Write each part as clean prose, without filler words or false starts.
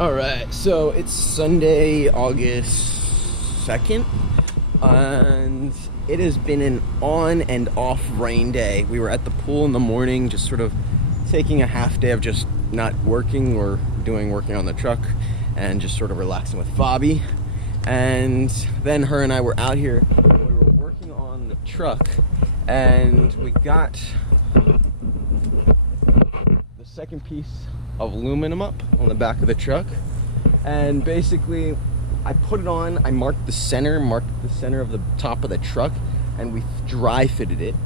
Alright, so it's Sunday, August 2nd, and it has been an on and off rain day. We were at the pool in the morning, just sort of taking a half day of just not working or working on the truck and just sort of relaxing with Fabi. And then her and I were out here, we were working on the truck, and we got the second piece of aluminum up on the back of the truck, and basically I put it on, I marked the center of the top of the truck, and we dry fitted it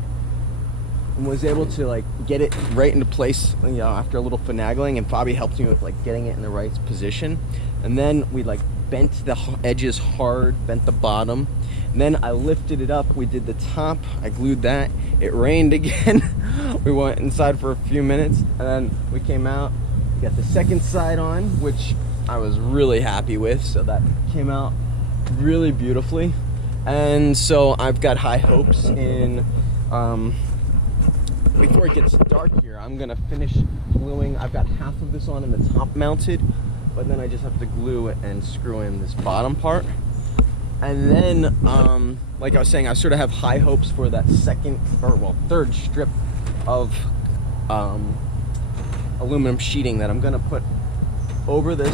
and was able to like get it right into place, you know, after a little finagling, and Fabi helped me with like getting it in the right position. And then we like bent the edges hard, bent the bottom, and then I lifted it up. We did the top, I glued that. It rained again. We went inside for a few minutes, and then we came out, got the second side on, which I was really happy with, so that came out really beautifully. And so I've got high hopes in, before it gets dark here, I'm gonna finish gluing. I've got half of this on in the top mounted, but then I just have to glue it and screw in this bottom part. And then, like I was saying, I sort of have high hopes for that third strip of aluminum sheeting that I'm gonna put over the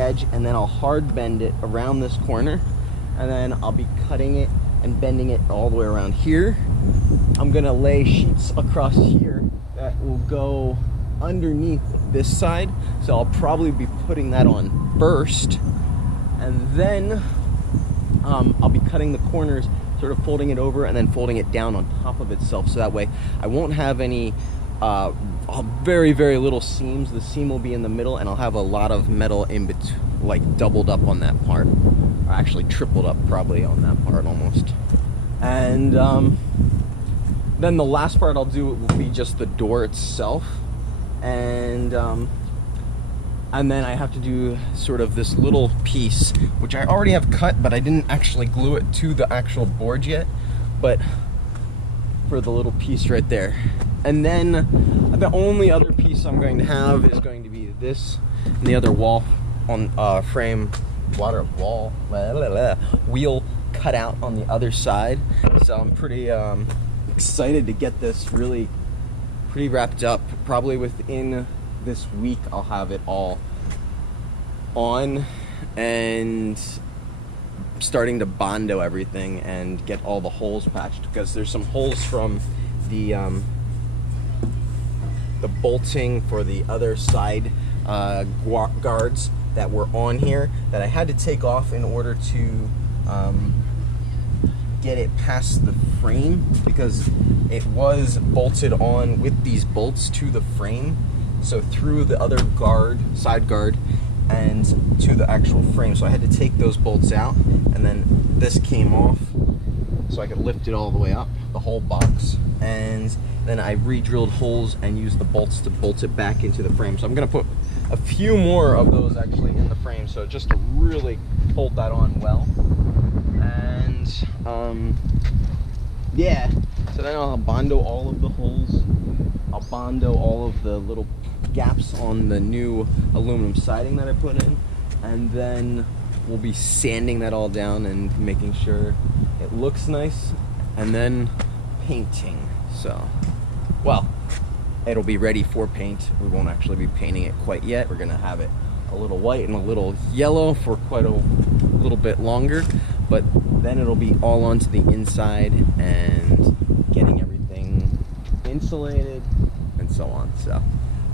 edge, and then I'll hard bend it around this corner, and then I'll be cutting it and bending it all the way around here. I'm gonna lay sheets across here that will go underneath this side, so I'll probably be putting that on first, and then I'll be cutting the corners, sort of folding it over and then folding it down on top of itself, so that way I won't have any very, very little seams. The seam will be in the middle, and I'll have a lot of metal in between, like doubled up on that part, or actually tripled up probably on that part almost. And then the last part I'll do will be just the door itself, and then I have to do sort of this little piece, which I already have cut, but I didn't actually glue it to the actual board yet, but for the little piece right there. And then the only other piece I'm going to have is going to be this, and the other wall on wheel cut out on the other side. So I'm pretty excited to get this pretty wrapped up. Probably within this week I'll have it all on and starting to Bondo everything and get all the holes patched, because there's some holes from the bolting for the other side guards that were on here that I had to take off in order to get it past the frame, because it was bolted on with these bolts to the frame, so through the other side guard and to the actual frame. So I had to take those bolts out, and then this came off so I could lift it all the way up, the whole box, and then I re-drilled holes and used the bolts to bolt it back into the frame. So I'm gonna put a few more of those actually in the frame, so just to really hold that on well. And yeah, so then I'll Bondo all of the holes, I'll Bondo all of the little gaps on the new aluminum siding that I put in, and then we'll be sanding that all down and making sure it looks nice, and then painting. So, well, it'll be ready for paint. We won't actually be painting it quite yet. We're gonna have it a little white and a little yellow for quite a little bit longer, but then it'll be all onto the inside and getting everything insulated and so on. So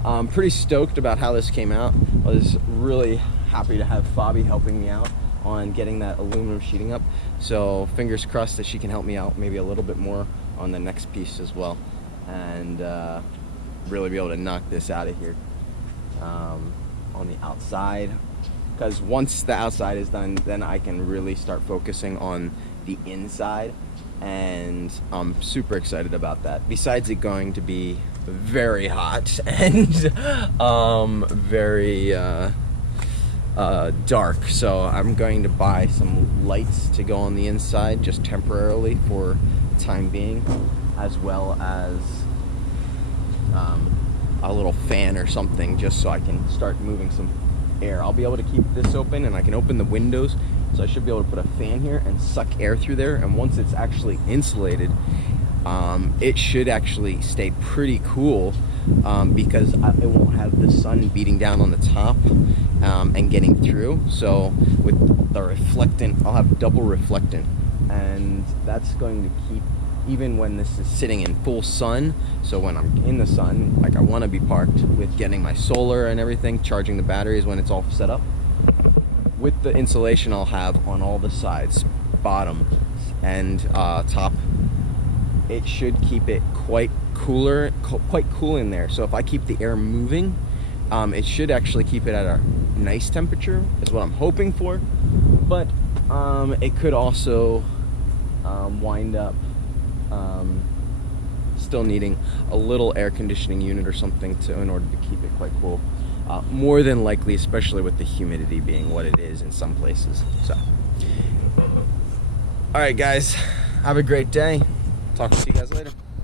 I'm pretty stoked about how this came out. I was really happy to have Fabi helping me out on getting that aluminum sheeting up, so fingers crossed that she can help me out maybe a little bit more on the next piece as well, and really be able to knock this out of here on the outside, because once the outside is done, then I can really start focusing on the inside, and I'm super excited about that. Besides it going to be very hot and very dark, so I'm going to buy some lights to go on the inside just temporarily for the time being, as well as a little fan or something, just so I can start moving some air. I'll be able to keep this open, and I can open the windows, so I should be able to put a fan here and suck air through there. And once it's actually insulated, it should actually stay pretty cool, because it won't have the sun beating down on the top and getting through. So with the reflectant, I'll have double reflectant, and that's going to keep, even when this is sitting in full sun, so when I'm in the sun, like I want to be parked, with getting my solar and everything, charging the batteries when it's all set up. With the insulation I'll have on all the sides, bottom and top, it should keep it quite cool in there. So if I keep the air moving, it should actually keep it at a nice temperature, is what I'm hoping for. But it could also wind up still needing a little air conditioning unit or something in order to keep it quite cool. More than likely, especially with the humidity being what it is in some places. So, all right, guys, have a great day. Talk to you guys later.